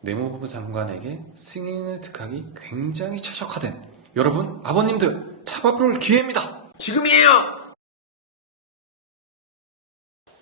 내무부 장관에게 승인을 득하기 굉장히 최적화된 여러분 아버님들 잡아볼 기회입니다. 지금이에요.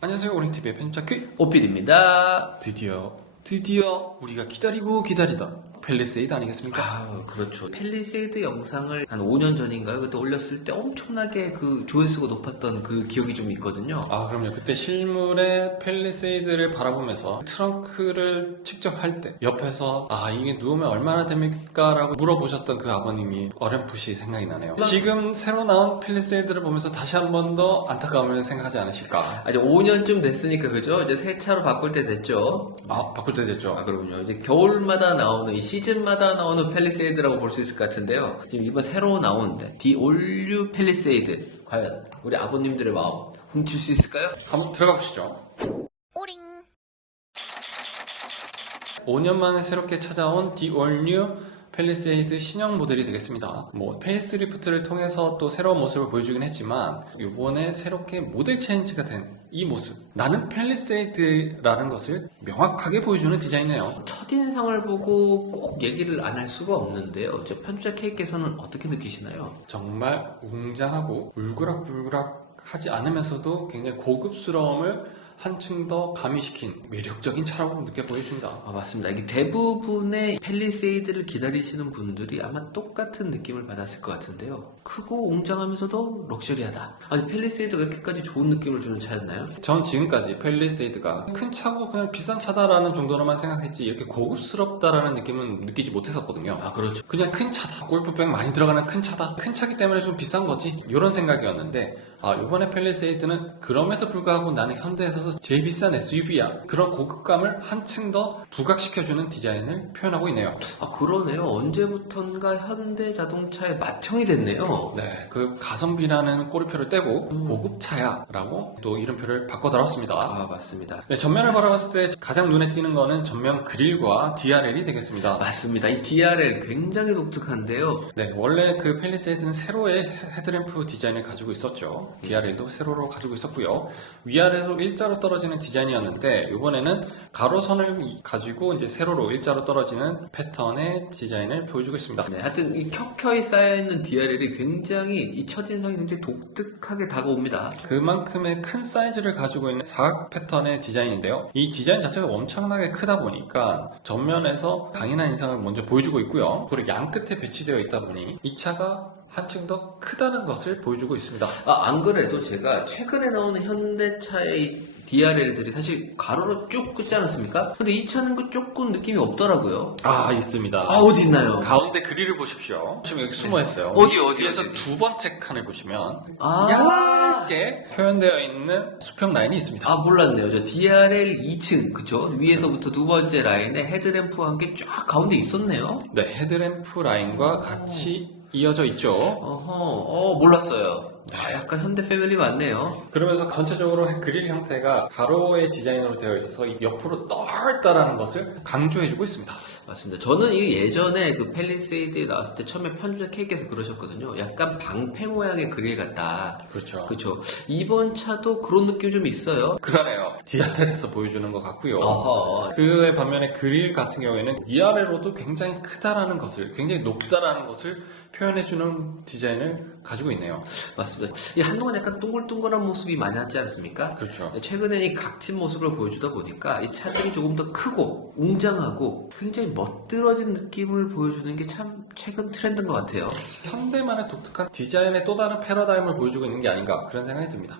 안녕하세요. 오링TV의 편집자 오필입니다. 드디어 우리가 기다리고 기다리던 팰리세이드 아니겠습니까? 아, 그렇죠. 팰리세이드 영상을 한 5년 전인가요? 그때 올렸을 때 엄청나게 그 조회수가 높았던 그 기억이 좀 있거든요. 아, 그럼요. 그때 실물의 팰리세이드를 바라보면서 트렁크를 직접 할 때 옆에서 이게 누우면 얼마나 됩니까? 라고 물어보셨던 그 아버님이 어렴풋이 생각이 나네요. 지금 새로 나온 팰리세이드를 보면서 다시 한 번 더 안타까움을 생각하지 않으실까? 이제 5년쯤 됐으니까 그죠? 이제 새 차로 바꿀 때 됐죠. 바꿀 때 됐죠. 그럼요. 이제 겨울마다 나오는 이 시즌마다 나오는 팰리세이드라고 볼 수 있을 것 같은데요. 지금 이번 새로 나온 디 올류 팰리세이드 과연 우리 아버님들의 마음 훔칠 수 있을까요? 한번 들어가 보시죠. 오링. 5년 만에 새롭게 찾아온 디 올뉴 팰리세이드 신형 모델이 되겠습니다. 페이스리프트를 통해서 또 새로운 모습을 보여주긴 했지만 이번에 새롭게 모델 체인지가 된 이 모습, 나는 팰리세이드라는 것을 명확하게 보여주는 디자인이에요. 첫인상을 보고 꼭 얘기를 안 할 수가 없는데요. 편집자 K께서는 어떻게 느끼시나요? 정말 웅장하고 울그락불그락하지 않으면서도 굉장히 고급스러움을 한층 더 가미시킨 매력적인 차라고 느껴 보여집니다. 맞습니다. 이게 대부분의 팰리세이드를 기다리시는 분들이 아마 똑같은 느낌을 받았을 것 같은데요. 크고 웅장하면서도 럭셔리하다. 아니, 팰리세이드가 이렇게까지 좋은 느낌을 주는 차였나요? 전 지금까지 팰리세이드가 큰 차고 그냥 비싼 차다라는 정도로만 생각했지 이렇게 고급스럽다라는 느낌은 느끼지 못했었거든요. 그렇죠. 그냥 큰 차다. 골프백 많이 들어가는 큰 차다. 큰 차기 때문에 좀 비싼 거지. 이런 생각이었는데 이번에 팰리세이드는 그럼에도 불구하고 나는 현대에서 제일 비싼 SUV야. 그런 고급감을 한층 더 부각시켜주는 디자인을 표현하고 있네요. 그러네요. 언제부턴가 현대 자동차의 맏형이 됐네요. 네, 그 가성비라는 꼬리표를 떼고 고급차야 라고 또 이름표를 바꿔 달았습니다. 맞습니다. 네, 전면을 바라봤을 때 가장 눈에 띄는 거는 전면 그릴과 DRL이 되겠습니다. 맞습니다. 이 DRL 굉장히 독특한데요. 네, 원래 그 팰리세이드는 세로의 헤드램프 디자인을 가지고 있었죠. DRL도 세로로 가지고 있었고요. 위아래로 일자로 떨어지는 디자인이었는데 이번에는 가로선을 가지고 이제 세로로 일자로 떨어지는 패턴의 디자인을 보여주고 있습니다. 네, 하여튼 이 켜켜이 쌓여있는 DRL이 굉장히 이 첫인상이 굉장히 독특하게 다가옵니다. 그만큼의 큰 사이즈를 가지고 있는 사각 패턴의 디자인인데요. 이 디자인 자체가 엄청나게 크다 보니까 전면에서 강인한 인상을 먼저 보여주고 있고요. 그리고 양 끝에 배치되어 있다 보니 이 차가 한층 더 크다는 것을 보여주고 있습니다. 안 그래도 제가 최근에 나오는 현대차의 DRL들이 사실 가로로 쭉 긋지 않았습니까? 근데 이 차는 그 조금 느낌이 없더라고요. 있습니다. 어디 있나요? 가운데 그릴을 보십시오. 지금 여기 숨어 있어요. 어디에서 두 번째 칸을 보시면 아. 얇게 표현되어 있는 수평 라인이 있습니다. 몰랐네요. 저 DRL 2층, 그쵸? 위에서부터 두 번째 라인에 헤드램프와 함께 쫙 가운데 있었네요. 네, 헤드램프 라인과 같이 이어져 있죠. 몰랐어요. 약간 현대 패밀리 맞네요. 그러면서 전체적으로 그릴 형태가 가로의 디자인으로 되어 있어서 옆으로 넓다라는 것을 강조해주고 있습니다. 맞습니다. 저는 이게 예전에 그 팰리세이드에 나왔을 때 처음에 편집자 K께서 그러셨거든요. 약간 방패 모양의 그릴 같다. 그렇죠. 그렇죠. 이번 차도 그런 느낌 좀 있어요. 그러네요. DRL에서 보여주는 것 같고요. 어허. 그에 반면에 그릴 같은 경우에는 위아래로도 굉장히 크다라는 것을, 굉장히 높다라는 것을 표현해주는 디자인을 가지고 있네요. 맞습니다. 이 한동안 약간 둥글둥글한 모습이 많았지 않습니까? 그렇죠. 최근에는 이 각진 모습을 보여주다 보니까 이 차들이 조금 더 크고 웅장하고 굉장히 멋들어진 느낌을 보여주는 게 참 최근 트렌드인 것 같아요. 현대만의 독특한 디자인의 또 다른 패러다임을 보여주고 있는 게 아닌가 그런 생각이 듭니다.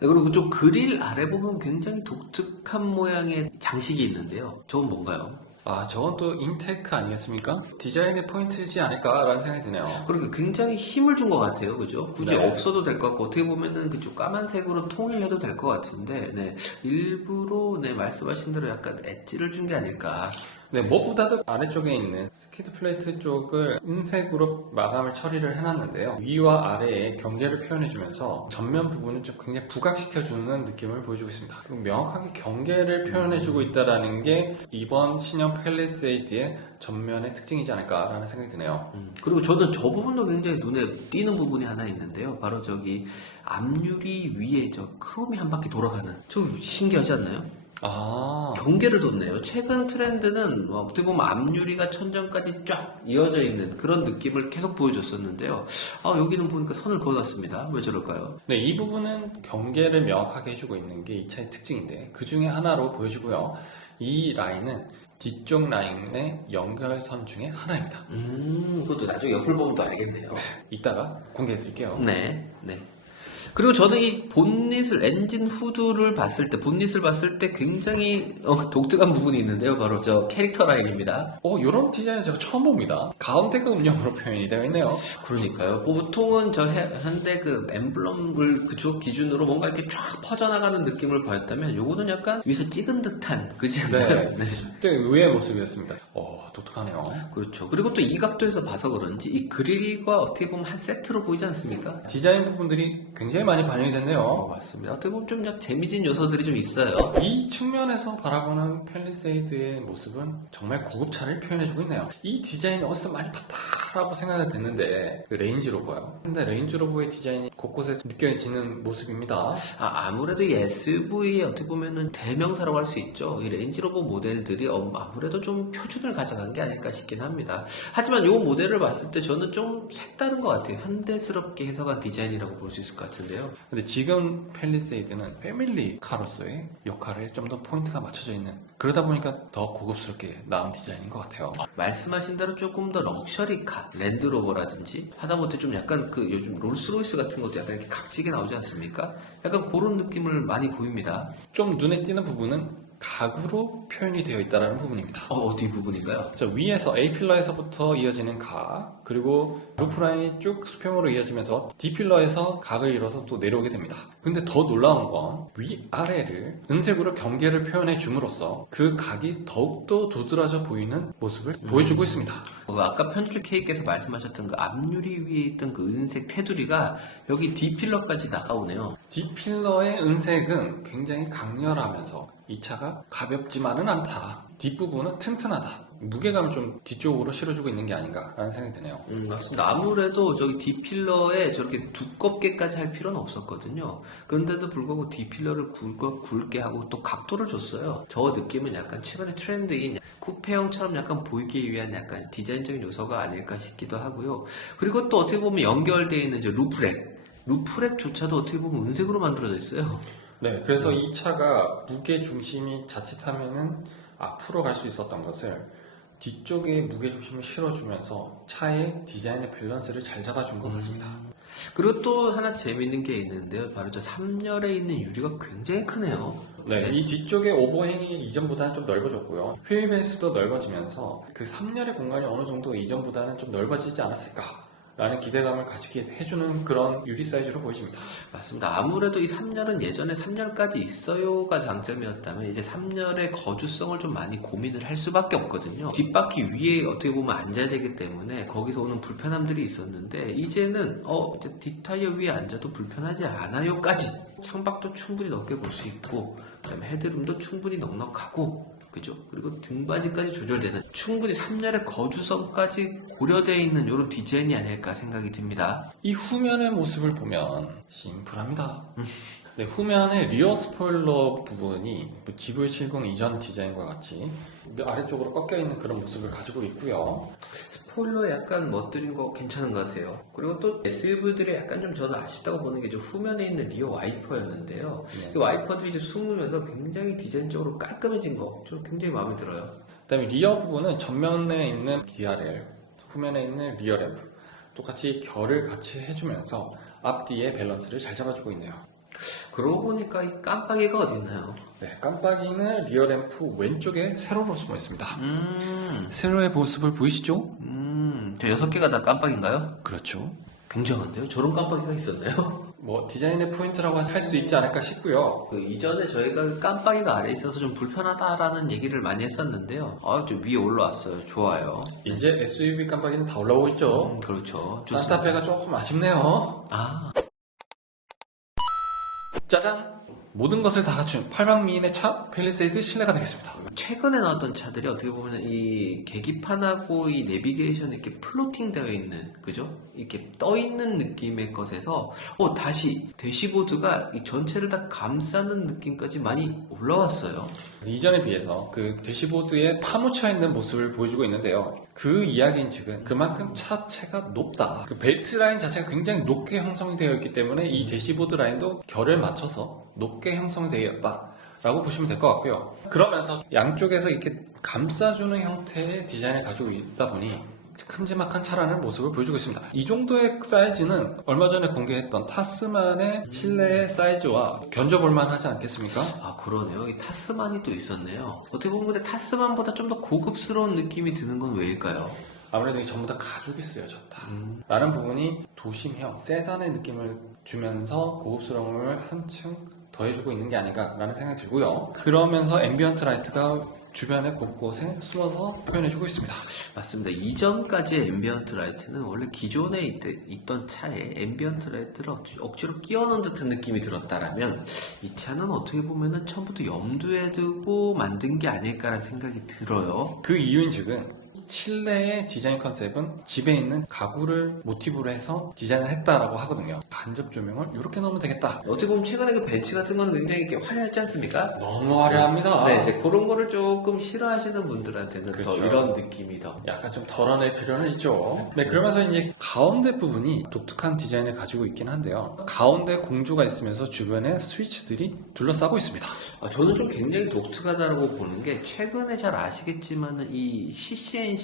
네, 그리고 좀 그릴 아래 보면 굉장히 독특한 모양의 장식이 있는데요. 저건 뭔가요? 저건 또 인테이크 아니겠습니까? 디자인의 포인트이지 않을까라는 생각이 드네요. 그리고 굉장히 힘을 준 것 같아요. 그죠? 굳이 네. 없어도 될 것 같고, 어떻게 보면은 그쪽 까만색으로 통일해도 될 것 같은데, 네. 일부러, 말씀하신 대로 약간 엣지를 준 게 아닐까. 네, 무엇보다도 아래쪽에 있는 스키드 플레이트 쪽을 은색으로 마감을 처리를 해놨는데요. 위와 아래의 경계를 표현해주면서 전면 부분을 좀 굉장히 부각시켜주는 느낌을 보여주고 있습니다. 명확하게 경계를 표현해주고 있다는 게 이번 신형 팰리세이드의 전면의 특징이지 않을까라는 생각이 드네요. 그리고 저는 저 부분도 굉장히 눈에 띄는 부분이 하나 있는데요. 바로 저기 앞유리 위에 저 크롬이 한 바퀴 돌아가는. 저 신기하지 않나요? 아, 경계를 뒀네요. 최근 트렌드는 어떻게 보면 앞유리가 천장까지 쫙 이어져 있는 그런 느낌을 계속 보여줬었는데요. 여기는 보니까 선을 그어놨습니다. 왜 저럴까요? 네, 이 부분은 경계를 명확하게 해주고 있는 게 이 차의 특징인데 그 중에 하나로 보여주고요. 이 라인은 뒤쪽 라인의 연결선 중에 하나입니다. 그것도 나중에 옆을 보면 또 알겠네요. 이따가 공개해 드릴게요. 네, 네. 그리고 저는 이 본닛을, 엔진 후드를 봤을 때, 본닛을 봤을 때 굉장히 독특한 부분이 있는데요. 바로 저 캐릭터 라인입니다. 이런 디자인은 제가 처음 봅니다. 가운데가 음영으로 표현이 되어 있네요. 그러니까요. 보통은 저 현대 그 엠블럼을 그쪽 기준으로 뭔가 이렇게 쫙 퍼져나가는 느낌을 보였다면, 요거는 약간 위에서 찍은 듯한, 그지 않나요? 네. 되게 의외의 모습이었습니다. 독특하네요. 그렇죠. 그리고 또 이 각도에서 봐서 그런지 이 그릴과 어떻게 보면 한 세트로 보이지 않습니까? 디자인 부분들이 굉장히 많이 반영이 됐네요. 맞습니다. 어떻게 보면 좀 재미진 요소들이 좀 있어요. 이 측면에서 바라보는 팰리세이드의 모습은 정말 고급차를 표현해주고 있네요. 이 디자인이 어디서 많이 봤다라고 생각이 됐는데 그 레인지로버요. 근데 레인지로버의 디자인이 곳곳에 느껴지는 모습입니다. 아무래도 이 SUV의 어떻게 보면은 대명사라고 할 수 있죠. 이 레인지로버 모델들이 아무래도 좀 표준을 가져간 게 아닐까 싶긴 합니다. 하지만 이 모델을 봤을 때 저는 좀 색다른 것 같아요. 현대스럽게 해석한 디자인이라고 볼 수 있을 것 같은데요. 근데 지금 팰리세이드는 패밀리 카로서의 역할에 좀 더 포인트가 맞춰져 있는, 그러다 보니까 더 고급스럽게 나온 디자인인 것 같아요. 말씀하신 대로 조금 더 럭셔리카, 랜드로버라든지 하다못해 좀 약간 그 요즘 롤스로이스 같은 것도 약간 이렇게 각지게 나오지 않습니까? 약간 그런 느낌을 많이 보입니다. 좀 눈에 띄는 부분은 각으로 표현이 되어 있다는 부분입니다. 어디 부분인가요? 저 위에서 A필러에서부터 이어지는 각, 그리고 루프라인이 쭉 수평으로 이어지면서 D필러에서 각을 이뤄서 또 내려오게 됩니다. 근데 더 놀라운 건 위아래를 은색으로 경계를 표현해 줌으로써 그 각이 더욱더 도드라져 보이는 모습을 보여주고 있습니다. 아까 편집 K께서 말씀하셨던 그 앞유리 위에 있던 그 은색 테두리가 여기 D필러까지 나가오네요. D필러의 은색은 굉장히 강렬하면서 이 차가 가볍지만은 않다. 뒷부분은 튼튼하다. 무게감을 좀 뒤쪽으로 실어주고 있는 게 아닌가라는 생각이 드네요. 맞습니다. 아무래도 저기 D필러에 저렇게 두껍게까지 할 필요는 없었거든요. 그런데도 불구하고 D필러를 굵게 하고 또 각도를 줬어요. 저 느낌은 약간 최근의 트렌드인 쿠페형처럼 약간 보이기 위한 약간 디자인적인 요소가 아닐까 싶기도 하고요. 그리고 또 어떻게 보면 연결되어 있는 저 루프렉조차도 어떻게 보면 은색으로 만들어져 있어요. 네, 그래서 이 차가 무게 중심이 자칫하면은 앞으로 갈 수 있었던 것을 뒤쪽에 무게 중심을 실어주면서 차의 디자인의 밸런스를 잘 잡아준 것 같습니다. 그리고 또 하나 재밌는 게 있는데요. 바로 저 3열에 있는 유리가 굉장히 크네요. 네, 이 뒤쪽에 오버행이 이전보다는 좀 넓어졌고요. 휠 베이스도 넓어지면서 그 3열의 공간이 어느 정도 이전보다는 좀 넓어지지 않았을까 라는 기대감을 가지게 해주는 그런 유리 사이즈로 보여집니다. 맞습니다. 아무래도 이 3열은 예전에 3열까지 있어요가 장점이었다면 이제 3열의 거주성을 좀 많이 고민을 할 수밖에 없거든요. 뒷바퀴 위에 어떻게 보면 앉아야 되기 때문에 거기서 오는 불편함들이 있었는데 이제는 이제 뒷타이어 위에 앉아도 불편하지 않아요까지 창밖도 충분히 넓게 볼 수 있고 그다음에 헤드룸도 충분히 넉넉하고 그죠? 그리고 등받이까지 조절되는 충분히 3열의 거주성까지 고려되어 있는 이런 디자인이 아닐까 생각이 듭니다. 이 후면의 모습을 보면 심플합니다. 네, 후면의 리어 스포일러 부분이 GV70 이전 디자인과 같이 아래쪽으로 꺾여있는 그런 모습을 가지고 있고요. 스포일러에 약간 멋들인 거 괜찮은 것 같아요. 그리고 또 SUV들이 약간 좀 저는 아쉽다고 보는 게 좀 후면에 있는 리어 와이퍼였는데요. 네. 이 와이퍼들이 좀 숨으면서 굉장히 디자인적으로 깔끔해진 거 좀 굉장히 마음에 들어요. 그 다음에 리어 부분은 전면에 있는 DRL, 후면에 있는 리어 램프 똑같이 결을 같이 해주면서 앞뒤의 밸런스를 잘 잡아주고 있네요. 그러고 보니까 이 깜빡이가 어디 있나요? 네, 깜빡이는 리어 램프 왼쪽에 세로로 숨어 있습니다. 세로의 모습을 보이시죠? 저 6개가 다 깜빡인가요? 그렇죠. 굉장한데요? 저런 깜빡이가 있었나요? 디자인의 포인트라고 할 수 있지 않을까 싶고요. 그 이전에 저희가 깜빡이가 아래에 있어서 좀 불편하다라는 얘기를 많이 했었는데요. 좀 위에 올라왔어요. 좋아요. 이제 SUV 깜빡이는 다 올라오고 있죠. 그렇죠. 산타페가 조금 아쉽네요. 아, 짜잔! 모든 것을 다 갖춘 8방 미인의 차 팰리세이드 실내가 되겠습니다. 최근에 나왔던 차들이 어떻게 보면 이 계기판하고 이 내비게이션이 이렇게 플로팅 되어 있는, 그죠? 이렇게 떠 있는 느낌의 것에서 다시 대시보드가 이 전체를 다 감싸는 느낌까지 많이 올라왔어요. 이전에 비해서 그 대시보드에 파묻혀 있는 모습을 보여주고 있는데요. 그 이야기인즉은 그만큼 차체가 높다. 그 벨트 라인 자체가 굉장히 높게 형성이 되어 있기 때문에 이 대시보드 라인도 결을 맞춰서 높게 형성이 되어 있다라고 보시면 될 것 같고요. 그러면서 양쪽에서 이렇게 감싸주는 형태의 디자인을 가지고 있다 보니 큼지막한 차라는 모습을 보여주고 있습니다. 이 정도의 사이즈는 얼마 전에 공개했던 타스만의 실내 사이즈와 견져볼만 하지 않겠습니까? 아, 그러네요. 이 타스만이 또 있었네요. 어떻게 보면 근데 타스만보다 좀 더 고급스러운 느낌이 드는 건 왜일까요? 아무래도 이게 전부 다 가죽이 쓰여졌다 라는 부분이 도심형 세단의 느낌을 주면서 고급스러움을 한층 더해주고 있는 게 아닌가라는 생각이 들고요. 그러면서 앰비언트 라이트가 주변에 곳곳에 숨어서 표현해주고 있습니다. 맞습니다. 이전까지의 앰비언트 라이트는 원래 기존에 있던 차에 앰비언트 라이트를 억지로 끼워넣은 듯한 느낌이 들었다라면 이 차는 어떻게 보면은 처음부터 염두에 두고 만든 게 아닐까라는 생각이 들어요. 그 이유인즉은 실내의 디자인 컨셉은 집에 있는 가구를 모티브로 해서 디자인을 했다라고 하거든요. 간접 조명을 이렇게 넣으면 되겠다. 어떻게 보면 최근에 그 벤츠 같은 거는 굉장히 이렇게 화려하지 않습니까? 너무 화려합니다. 네, 이제 그런 거를 조금 싫어하시는 분들한테는 더 그렇죠. 이런 느낌이 더. 약간 좀 덜어낼 필요는 있죠. 네, 그러면서 이제 가운데 부분이 독특한 디자인을 가지고 있긴 한데요. 가운데 공조가 있으면서 주변에 스위치들이 둘러싸고 있습니다. 저는 좀 굉장히 독특하다고 보는 게 최근에 잘 아시겠지만은 이 CCNC라고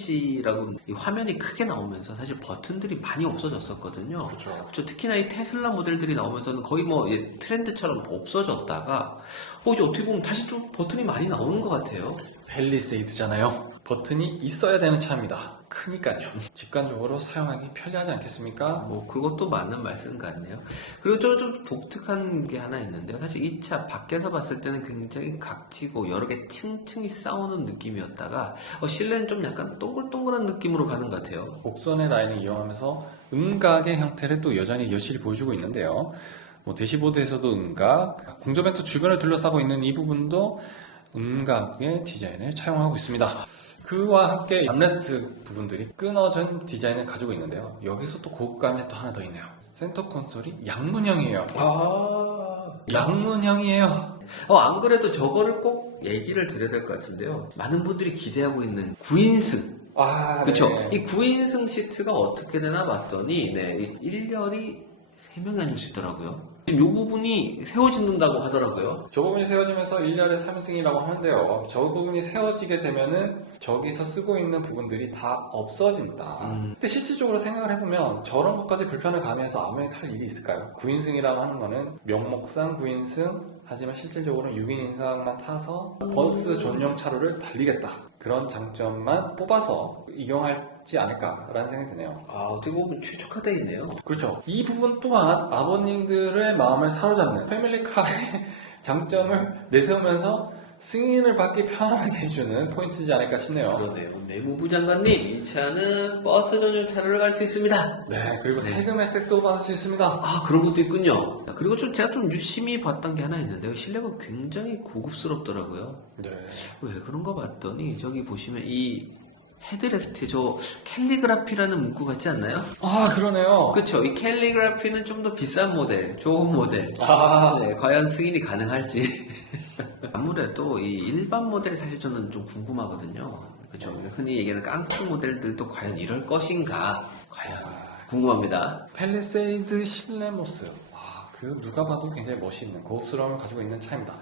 이 화면이 크게 나오면서 사실 버튼들이 많이 없어졌었거든요. 그렇죠. 특히나 이 테슬라 모델들이 나오면서는 거의 뭐 트렌드처럼 없어졌다가 이제 어떻게 보면 다시 좀 버튼이 많이 나오는 것 같아요. 팰리세이드잖아요. 버튼이 있어야 되는 차입니다. 크니까요. 직관적으로 사용하기 편리하지 않겠습니까? 뭐 그것도 맞는 말씀 같네요. 그리고 좀 독특한 게 하나 있는데요. 사실 이 차 밖에서 봤을 때는 굉장히 각지고 여러 개 층층이 싸우는 느낌이었다가 실내는 좀 약간 동글동글한 느낌으로 가는 것 같아요. 곡선의 라인을 이용하면서 음각의 형태를 또 여전히 여실히 보여주고 있는데요. 뭐 대시보드에서도 음각, 공조벤트 주변을 둘러싸고 있는 이 부분도 음각의 디자인을 차용하고 있습니다. 그와 함께 암레스트 부분들이 끊어진 디자인을 가지고 있는데요. 여기서 또 고급감이 또 하나 더 있네요. 센터 콘솔이 양문형이에요. 양문형이에요. 안 그래도 저거를 꼭 얘기를 드려야 될 것 같은데요. 많은 분들이 기대하고 있는 9인승. 그렇죠. 네. 이 9인승 시트가 어떻게 되나 봤더니 이 1열이 3명이 앉을 수 있더라고요. 지금 이 부분이 세워진다고 하더라고요. 저 부분이 세워지면서 1열에 3인승이라고 하는데요. 저 부분이 세워지게 되면은 저기서 쓰고 있는 부분들이 다 없어진다. 근데 실질적으로 생각을 해보면 저런 것까지 불편을 가미해서 아무리 탈 일이 있을까요? 9인승이라고 하는 거는 명목상 9인승, 하지만 실질적으로는 6인 인상만 타서 버스 전용 차로를 달리겠다. 그런 장점만 뽑아서 이용하지 않을까라는 생각이 드네요. 어떻게 보면 최적화되어 있네요. 그렇죠. 이 부분 또한 아버님들의 마음을 사로잡는 패밀리카의 장점을 내세우면서 승인을 받기 편하게 해주는 포인트지 않을까 싶네요. 그러네요. 내무부 장관님, 이 차는 버스 전용 차로를 갈 수 있습니다. 네, 그리고 세금 혜택도 받을 수 있습니다. 그런 것도 있군요. 그리고 제가 좀 유심히 봤던 게 하나 있는데요. 실내가 굉장히 고급스럽더라고요. 네. 왜 그런가 봤더니 저기 보시면 이 헤드레스트에 저 캘리그라피라는 문구 같지 않나요? 그러네요. 그렇죠. 이 캘리그라피는 좀 더 비싼 모델, 좋은 모델. 네, 과연 승인이 가능할지. 아무래도 이 일반 모델이 사실 저는 좀 궁금하거든요. 그렇죠. 흔히 얘기하는 깡통 모델들도 과연 이럴 것인가? 과연 궁금합니다. 팰리세이드 실내 모습. 그 누가 봐도 굉장히 멋있는 고급스러움을 가지고 있는 차입니다.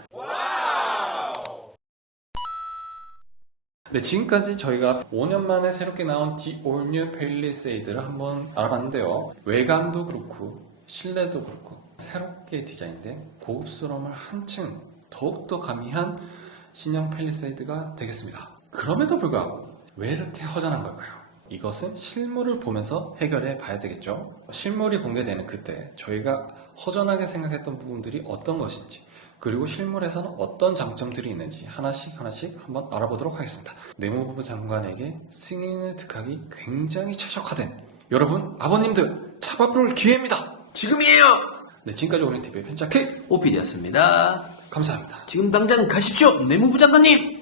네, 지금까지 저희가 5년 만에 새롭게 나온 The All New 팰리세이드를 한번 알아봤는데요. 외관도 그렇고 실내도 그렇고 새롭게 디자인된 고급스러움을 한층 더욱더 가미한 신형 팰리세이드가 되겠습니다. 그럼에도 불구하고 왜 이렇게 허전한 걸까요? 이것은 실물을 보면서 해결해 봐야 되겠죠. 실물이 공개되는 그때 저희가 허전하게 생각했던 부분들이 어떤 것인지, 그리고 실물에서는 어떤 장점들이 있는지 하나씩 한번 알아보도록 하겠습니다. 내무부 장관에게 승인을 득하기 굉장히 최적화된 여러분, 아버님들 차 바꿀 기회입니다. 지금이에요! 네, 지금까지 오린 TV의 편집자 K 오피디였습니다. 감사합니다. 지금 당장 가십시오, 내무부 장관님!